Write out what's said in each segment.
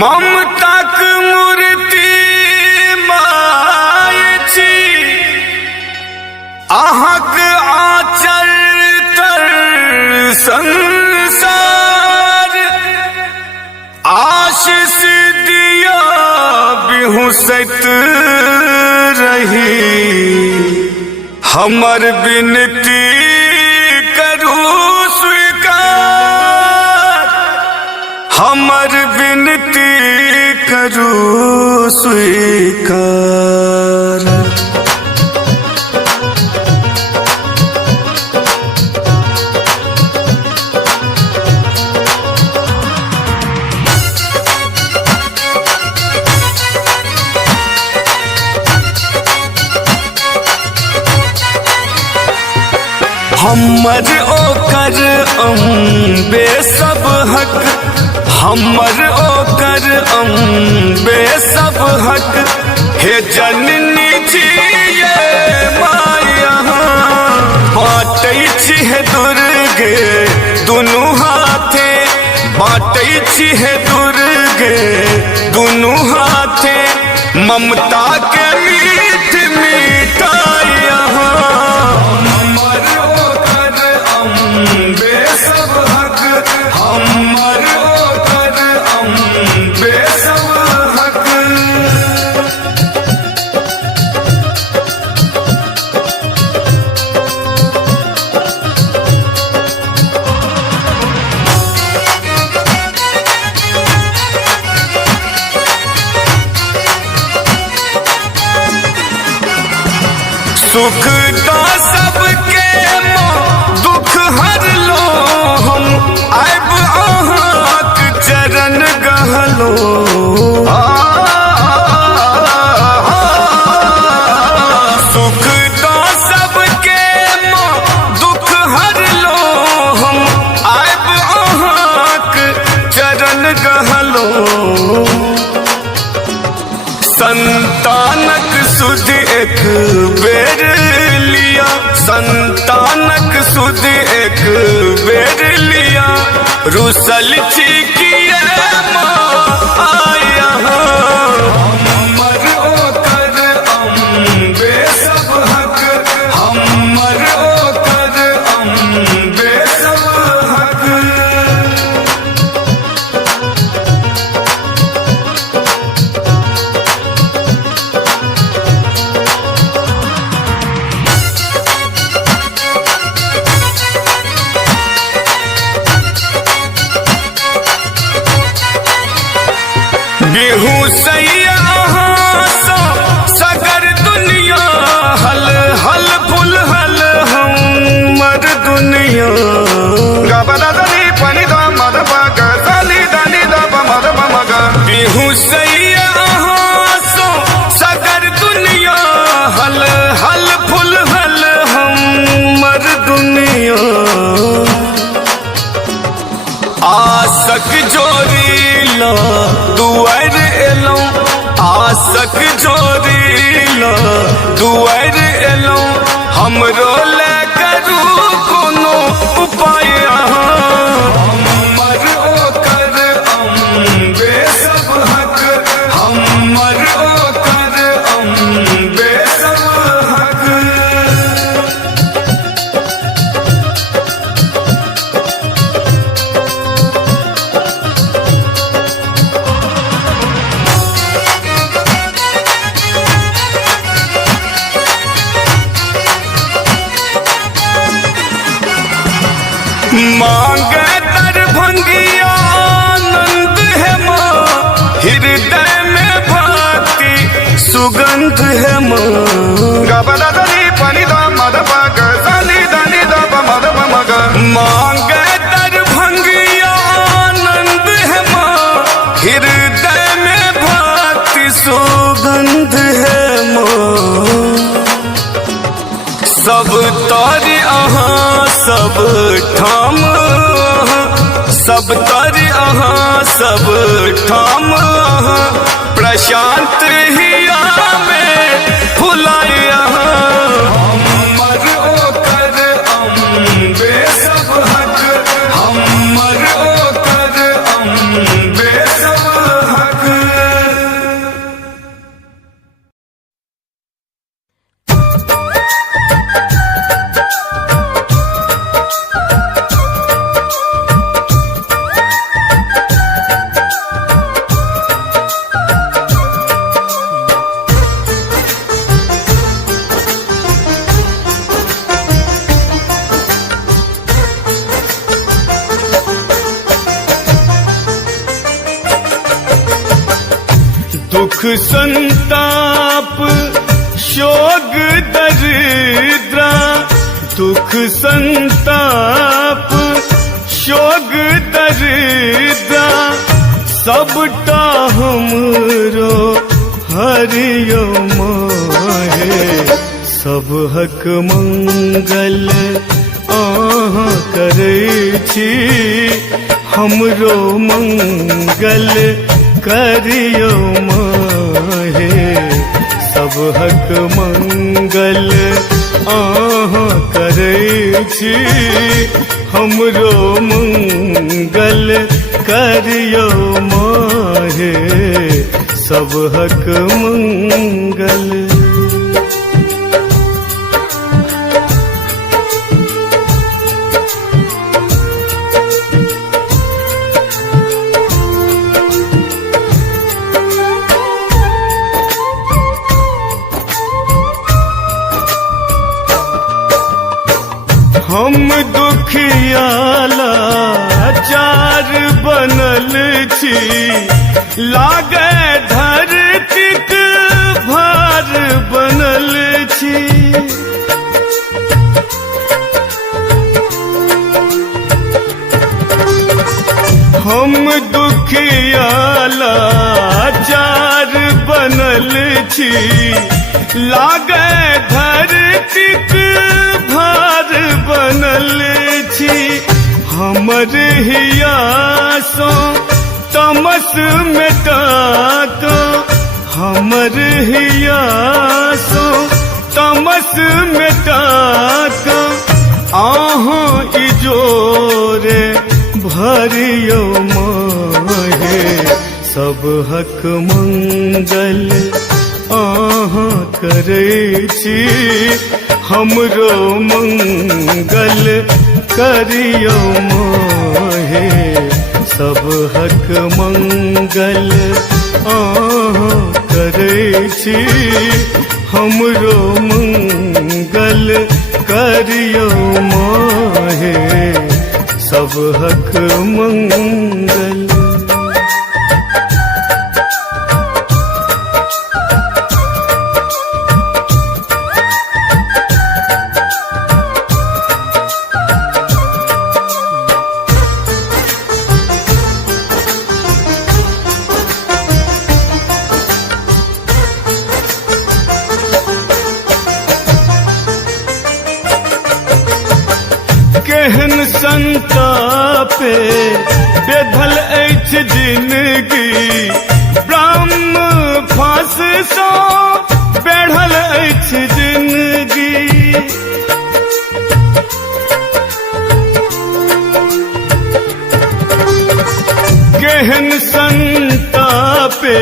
ममताक मूर्ति मायछि अहाँक आचर तर संसार आशीष दिया बिहुसैत रही हमर विनती करू स्वीकार हमर विनती करू स्वीकार। हमर ओकर अम्बे सब हक हमर ओकर अम्बे सब हक हे जननी छिये माया बाटै छी हे दुर्गे दुनू हाथे बाटै छी हे दुर्गे दुनू हाथे ममता के मीठ मिठाइया सुख तो सबके दुख हर लो हम आब अहाँक चरण गहलो सुख तो सबके दुख हर लो हम आब अहाँक चरण गहलो संतानक सुध एक बेर लिया संतानक सुध एक बेर लिया रुसल छी किए माँ आया हमर ओकर अम्बे सब हक हमर ओकर अम्बे सब हक। बेहुसैया सगर दुनिया हल हल फुल हल हमर दुनिया बेहुसैया सगर दुनिया हल हल फुल हल हमर दुनिया आसक जोड़ीला दुआर एलौं आसक जोड़ीला दुआर एलौं हमरो ले करू कोनो उपाय हमर ओकर अम्बे सब हक हमर ओकर अम्बे सब हक। मांगे दरभंगिया आनंद है माँ हृदय में भक्ति सुगंध है माँ मांगे दरभंगिया आनंद है माँ हृदय में भक्ति सुगंध है माँ सब तारी अहाँ सब ठाम सब तारी अहाँ सब ठाम प्रशांत हिया में फुलाई हमर ओकर अम्बे सब हक हमर ओकर अम्बे सब हक। दुख संताप शोक दरिद्रा, दुख संताप शोक दरिद्रा, सबटा हमरो हरियो माहे। सब हक मंगल आहाँ करै छी, हमरो मंगल करियो माहे। सब हक मंगल आहाँ करै छी, हमरो मंगल करियो माहे। सब हक मंगल। हम दुखियाला चार बनल छी, लागे धरतीक भार बनल छी। हम दुखियाला चार बनल छी, लागे धरतीक भार बनल छी। हमर हियासो तमस मिटाका, हमर हियासो तमस मिटाका, आहाँ इजोरे भरियो माहे। सब हक मंगल आहाँ करै छी, हमरो मंगल करियो माहे। सब हक मंगल आहाँ करै छी, हमरो मंगल करियो माहे। सब हक मंगल। केहन संतापे बेधल अछि जिंदगी, ब्रह्म फांस सँ बेढ़ल अछि जिंदगी। केहन संतापे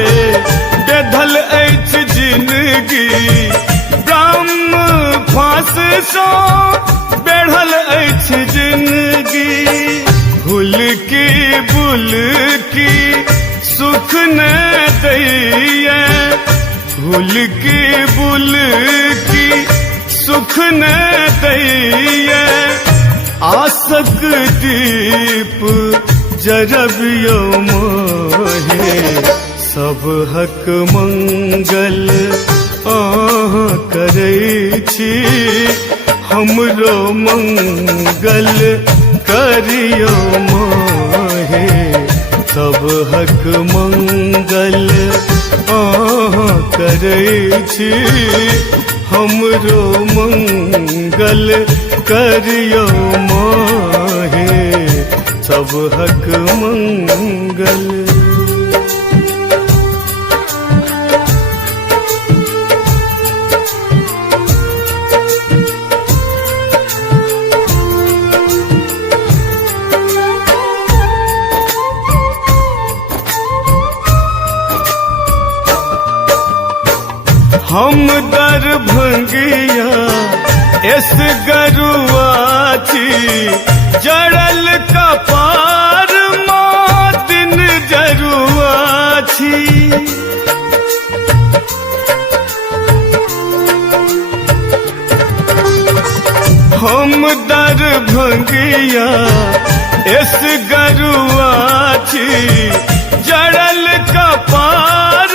बेधल अछि जिंदगी, ब्रह्म फांस सँ बेढ़ल अछि जिंदगी। भूल की भूल की सुख न दैया, भूल की भूल की सुख न दैया। आसक दीप जरबियो माहे। सब हक मंगल आहाँ करै छी, हमरो मंगल करियो माहे। सब हक मंगल आहाँ करै छी, हमरो मंगल करियो माहे। सब हक मंगल। हम दरभंगिया एस गरुआ छी, जड़ल कपार मातिन जरुआ छी। हम दरभंगिया एस गरुआ छी, जड़ल कपार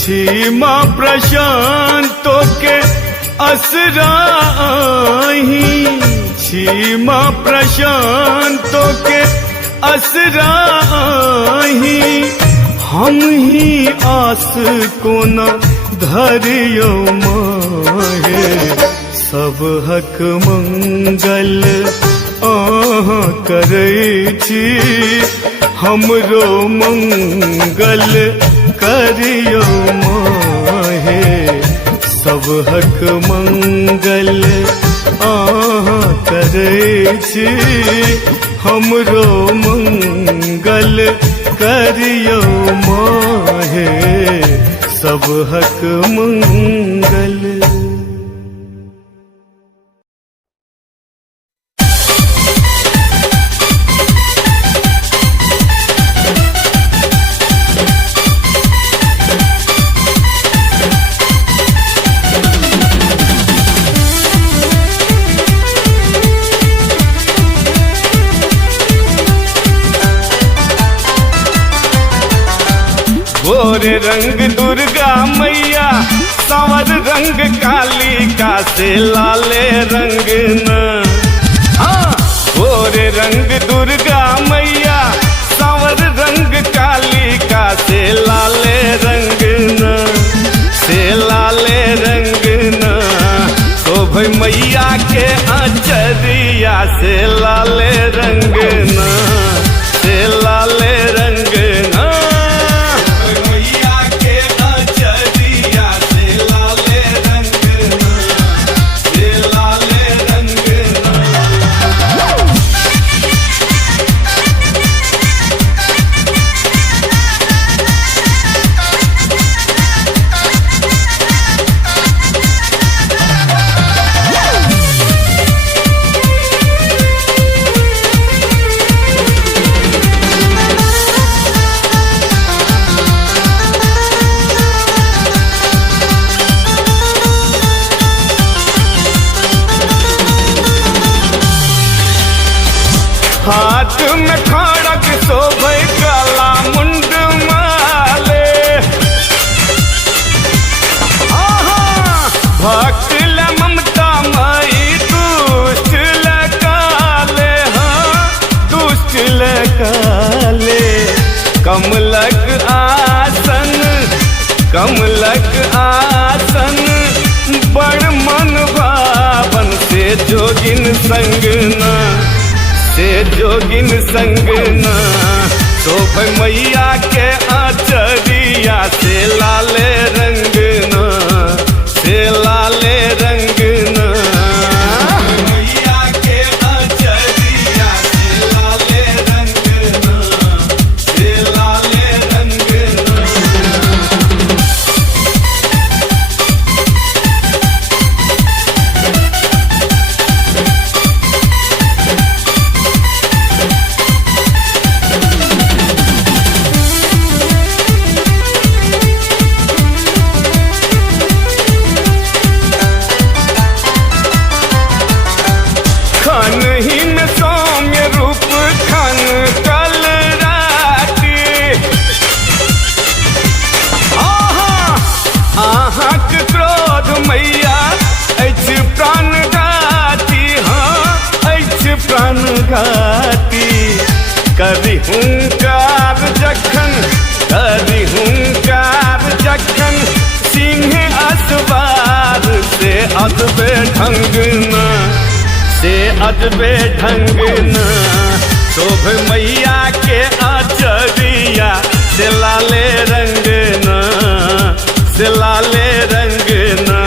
छीमा प्रशांतों के असराही छीमा प्रशांतों के असराही हम ही आस को न धरियो माहे सब हक मंगल करै छी हमरो मंगल करियो माहे सब हक मंगल करै छी हमरो मंगल करियो माहे सब हक मंगल। गोरे रंग दुर्गा मैया सांवर रंग कालिका से लाले रंग न गोरे रंग दुर्गा मैया सांवर रंग कालिका से लाले रंग न से लाले रंग न शोभ मैया के आचरिया से लाले रंग न से लाले रंग न हाथ में खड़ग शोभे काला मुंड माले भक्त ल ममता मई दुष्ट ल काले दुष्ट ल काले कमलक आसन बड़ मन भावन से जोगिन संग न से जोगिन संग न शोभ मैया के आचरिया से लाले रंग न से लाले रंग न मैया के आचरिया से लाले रंग न से लाले रंग न। घाती करी हुंकार जखन सिंह असवार से अदबे ढंग न से अदबे ढंग न शोभ मैया के आचरिया से लाले रंग न से लाले रंग न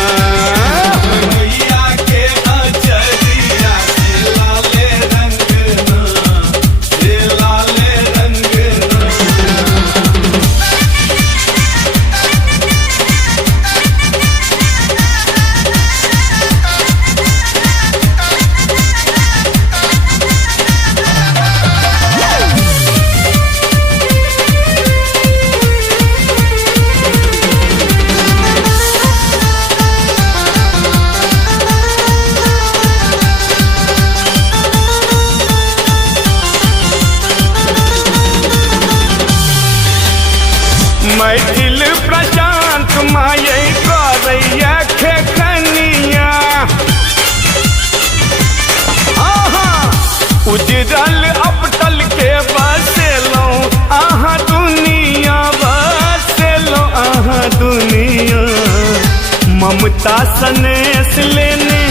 ममता सनेस लेने,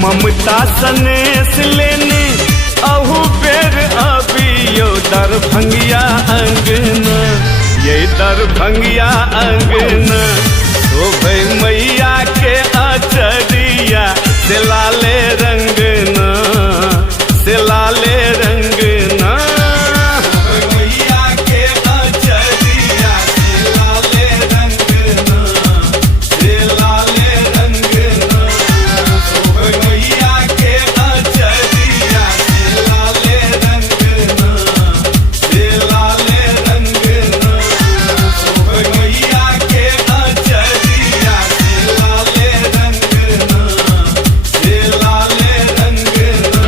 ममता सनेस लेने अहू बेर अबियो दरभंगिया अंगना, ये दरभंगिया अंगना शोभे मैया के अचरिया से लाले रंगना, से लाले रंगना मैया के अचरिया से लाले रंगना, से लाले रंगना शोभे मैया के अचरिया से लाले रंगना, से लाले रंगना शोभे मैया के अचरिया से लाले रंगना, से लाले रंगना।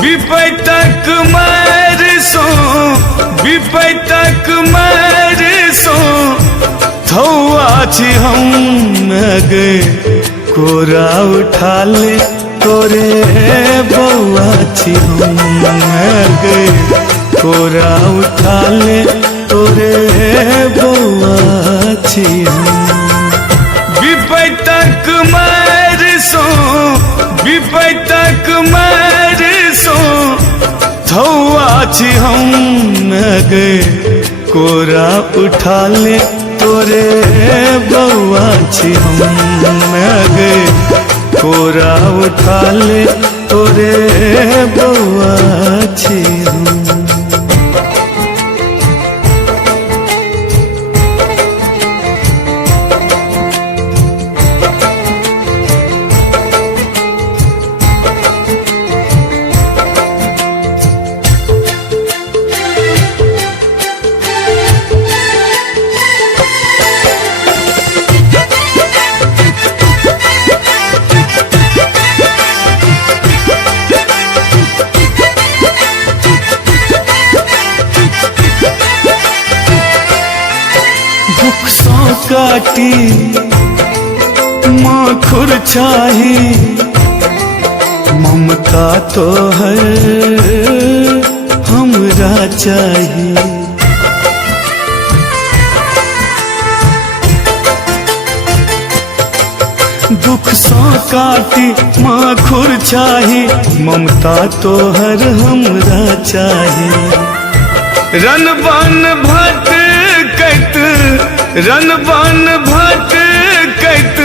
विपैतक मारसो, विपैतक मारसो थौआ छी हम गे, कोरा उठा ले तोरे बौआ छी हम गे, कोरा उठा ले तोरे बौआ छी हम। विपैतक मारसो, विपैतक मारसो थौआ छी हम गे, कोरा उठा ले तोरे बौआ छी हम गे, कोरा उठा ले तोरे बौआ छी हम। काटी माखुर चाही ममता तो है हमरा चाही, दुख सौ काटी माखुर चाही ममता तो हर हमरा चाही। रन बन भटकैत, रन बन भटकैत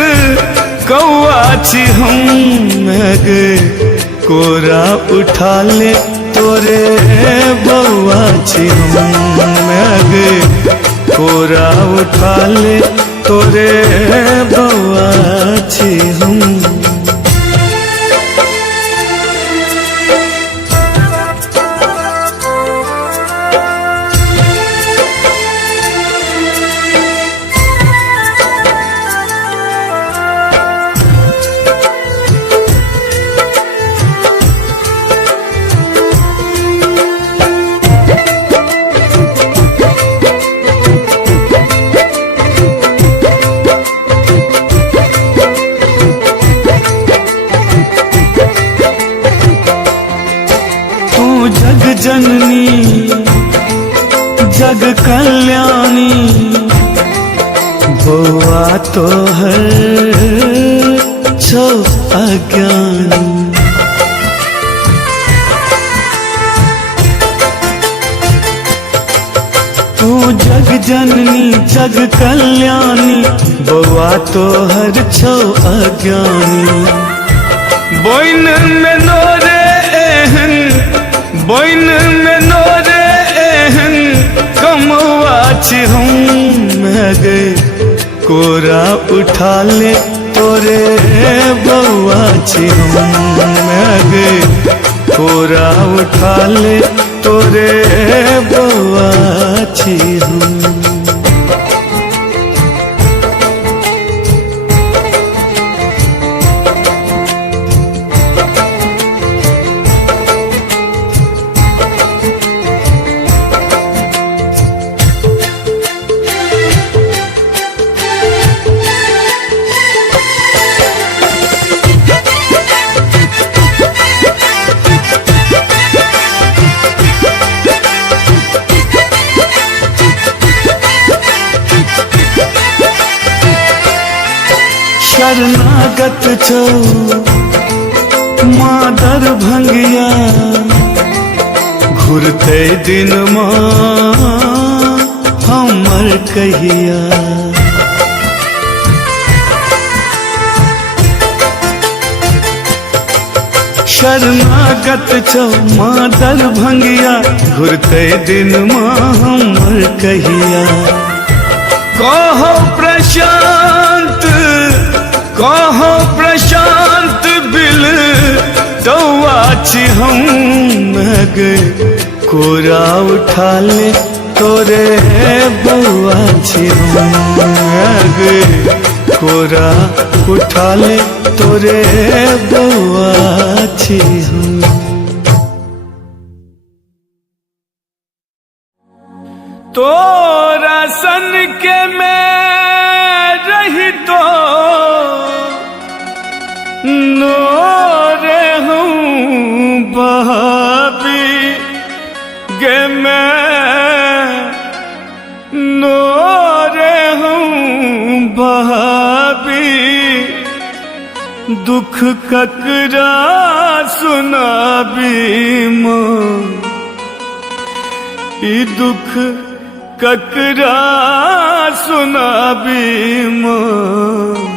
कौआ छी हम गे, कोरा उठा ले तोरे बौआ छी हम गे, कोरा उठा ले तोरे बौआ छी हम। जननी जग कल्याणी बौआ तो है छो अज्ञानी, तू जग जननी जग कल्याणी बौआ तो हर छो अज्ञानी। बोइन में नोरे एहन, बोइन में नोरे एहन कमवा छी हम गे, कोरा उठा ले तोरे बौआ छी हम गे, कोरा उठा ले तोरे बउआ छी हम। शरणागत छो मादर भंगिया, घुरते दिन हमर कहिया। शरणागत छो मादर भंगिया, घुरते दिन हमर कहिया। कहो प्रशांत, कहो प्रशांत बिल दौआ छी हम। गे कोरा उठा ले तोरे बउआ छी हम। गे कोरा उठा ले तोरे बउआ छी हम। तोरा सन के मैं रही तो नोरे हूँ बहाबी गे मैं नोरे हूँ बहाबी। दुख ककरा सुनाबी माँ, ई दुख ककरा सुनाबी माँ।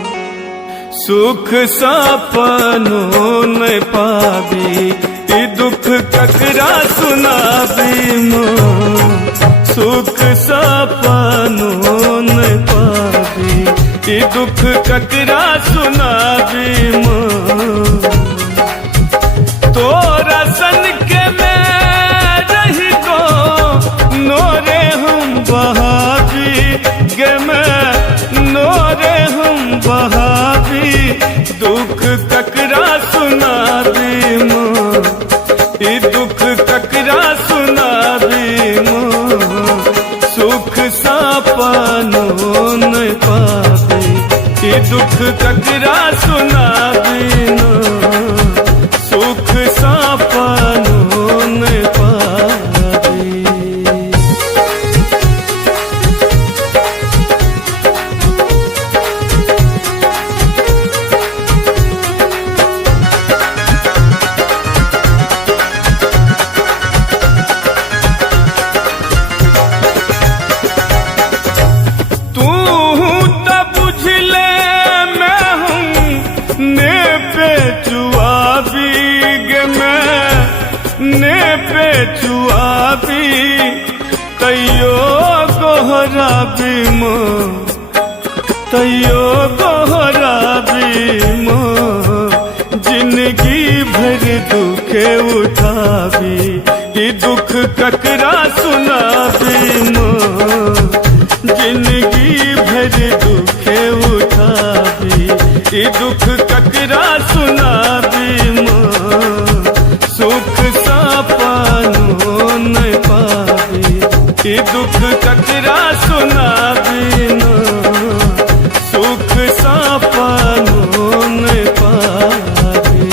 सुख सपनों न पाबी, ई दुख ककरा सुनाबी माँ। सुख सपनों न पाबी, ई दुख ककरा सुनाबी माँ। तोरा सन के मैं रही तो नोरे हम बहाबी गे मैं नोरे हम बहाबी। दुख ककरा सुनाबी माँ, ई दुख ककरा सुनाबी माँ। सुख सपनों न पाबी, ई दुख ककरा सुनाबी माँ। सुख सपनों न पाबी। चुआबी तैयो गोहराबी माँ, तैयो गोहराबी माँ। जिंदगी भर दुखे उठाबी, ई दुख ककरा सुनाबी माँ। जिंदगी भर दुखे उठाबी, ई दुख ककरा सुनाबी माँ। सुख सपनों न पाबी, ई दुख ककरा सुनाबी माँ। सुख सपनों न पाबी।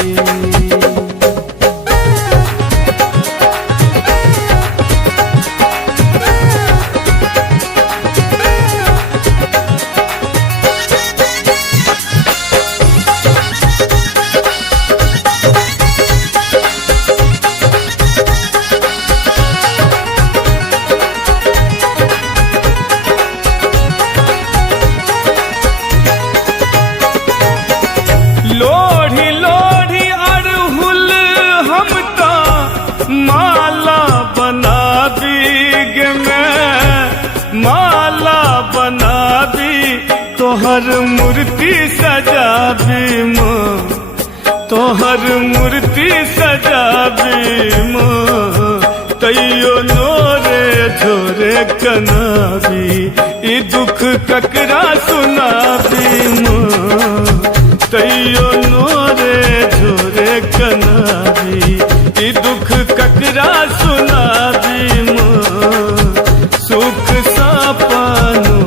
तोहर मूर्ति सजाबी माँ, तोहर मूर्ति सजाबी माँ तैयो नोरे झोरे कनाबी ई दुख ककरा सुनाबी माँ तैयो नोरे झोरे कनाबी ई दुख ककरा सुनाबी माँ सुख सापानो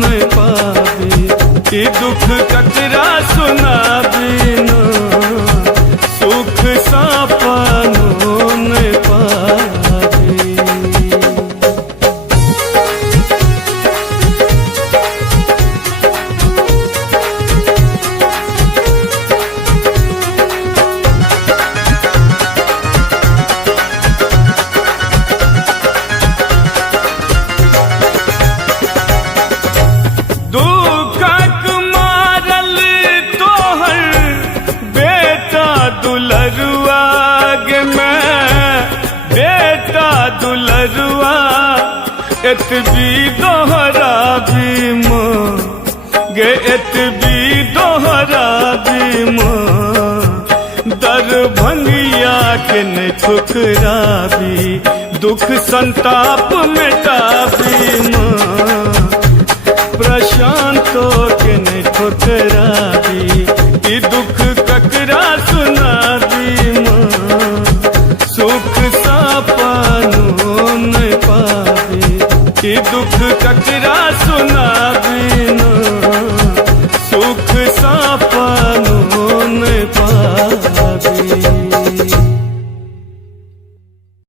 नहीं पाबी ई दुख ककरा सुनाबी ना सुख सापानो नहीं पाबी। दुखक मारल तोहर बेटा दुलरुआ गे मैं बेटा दुलरुआ एतबी दोहरा भी माँ गे एतबी दोहरा भी माँ दरभंगिया के नहीं ठुकराबी दुख संताप मिटाबी माँ प्रशांतो के नहीं ठुकराबी ई दुख ककरा सुनाबी माँ सुख सापानो नहीं पाबी ई दुख ककरा सुनाबी